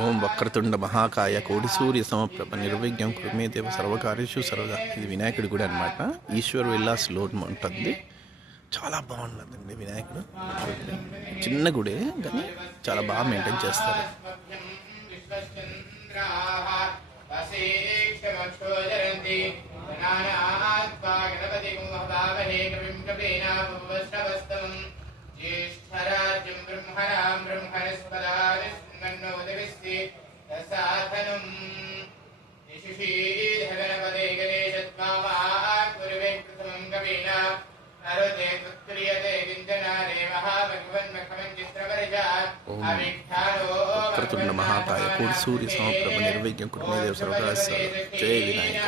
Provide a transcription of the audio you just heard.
ఓం వక్రతుండ మహాకాయ కోటి సూర్య సమప్రభ నిర్విఘ్నం కురుమే దేవ సర్వకార్యేషు సర్వదా. ఇది వినాయకుడి గుడి అనమాట. ఈశ్వర్ విల్లాస్లో ఉంటుంది. చాలా బాగుంటుందండి వినాయకుడు. చిన్న గుడే కానీ చాలా బాగా మెయింటైన్ చేస్తారు. వక్రతుండ మహాకాయ కోటి సూర్య సమప్రభ నిర్విఘ్నం కురుమే దేవ సర్వదా. జయ వినాయక.